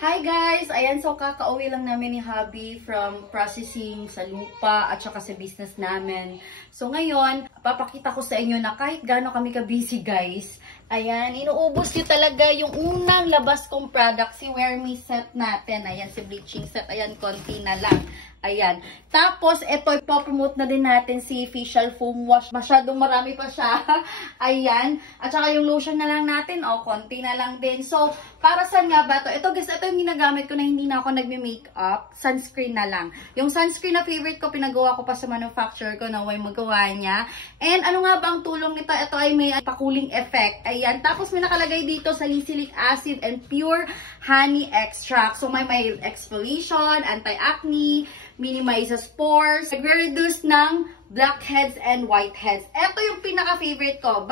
Hi guys! Ayan, so kakauwi lang namin ni Hubby from processing sa lupa at saka sa business namin. So ngayon, papakita ko sa inyo na kahit gaano kami ka-busy guys, ayan, inuubos nyo talaga yung unang labas kong product, si Wear Me set natin. Ayan, si bleaching set. Ayan, konti na lang. Ayan. Tapos, ito, ipopromote na din natin si facial foam wash. Masyadong marami pa siya. Ayan. At saka yung lotion na lang natin. O, konti na lang din. So, para saan nga ba ito? Ito, guys, ito yung ginagamit ko na hindi na ako nagme-makeup. Sunscreen na lang. Yung sunscreen na favorite ko, pinagawa ko pa sa manufacturer ko na way magawa niya. And ano nga ba ang tulong nito? Ito ay may pa-cooling effect. Ayan. Tapos, may nakalagay dito salicylic acid and pure honey extract. So, may exfoliation, anti-acne, minimizes pores, nagre-reduce ng blackheads and whiteheads. Ito yung pinaka-favorite ko.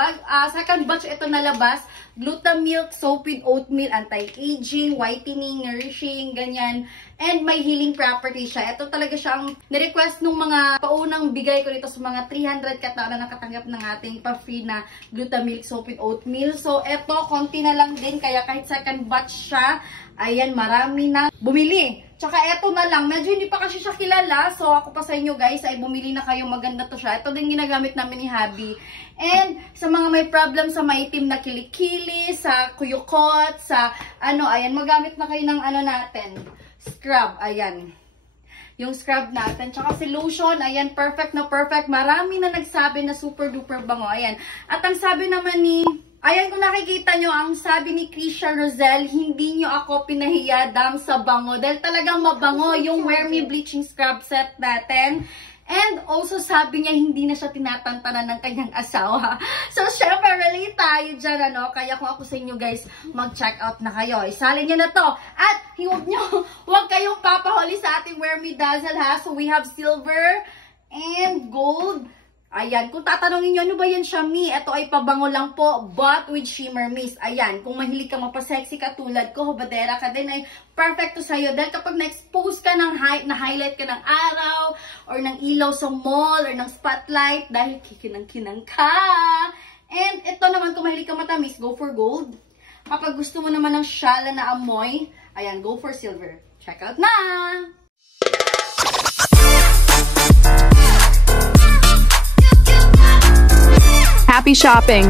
Second batch ito nalabas. Glutamilk, soap with oatmeal, anti-aging, whitening, nourishing, ganyan. And may healing property siya. Ito talaga siya ang nirequest nung mga paunang bigay ko dito sa mga 300 katao na nakatanggap ng ating pa-free na glutamilk, soap with oatmeal. So, ito, konti na lang din. Kaya kahit second batch siya, ayan, marami na bumili. Tsaka eto na lang, medyo hindi pa kasi siya kilala. So ako pa sa inyo guys, ay bumili na kayo, maganda to siya. Ito din ginagamit namin ni Hubby. And sa mga may problem sa maitim na kilikili, sa kuyukot, sa ano, ayan, magamit na kayo ng ano natin, scrub, ayan. Yung scrub natin. Tsaka si lotion, ayan, perfect na perfect. Marami na nagsabi na super duper bango, ayan. At ang sabi naman ni... Ayan, kung nakikita nyo, ang sabi ni Krisha Rosel, hindi nyo ako pinahiya dam sa bango. Dahil talagang mabango yung Wear Me Bleaching Scrub Set natin. And also sabi niya, hindi na siya tinatantanan ng kanyang asawa. So, syempre, relate tayo dyan, ano? Kaya kung ako sa inyo, guys, mag-check out na kayo. Isalin nyo na to. At, huwag kayong papahuli sa ating Wear Me Dazzle, ha? So, we have silver and gold. Ayan, kung tatanungin nyo, ano ba yan, Shami? Ito ay pabango lang po, but with shimmer mist. Ayan, kung mahilig ka mapasexy katulad ko, hubadera ka din, ay perfect to sa'yo. Dahil kapag na-expose ka ng na-highlight ka ng araw, or ng ilaw sa mall, or ng spotlight, dahil kikinang-kinang ka. And ito naman, kung mahilig ka matamis, go for gold. Kapag gusto mo naman ng shala na amoy, ayan, go for silver. Check out na! Happy shopping!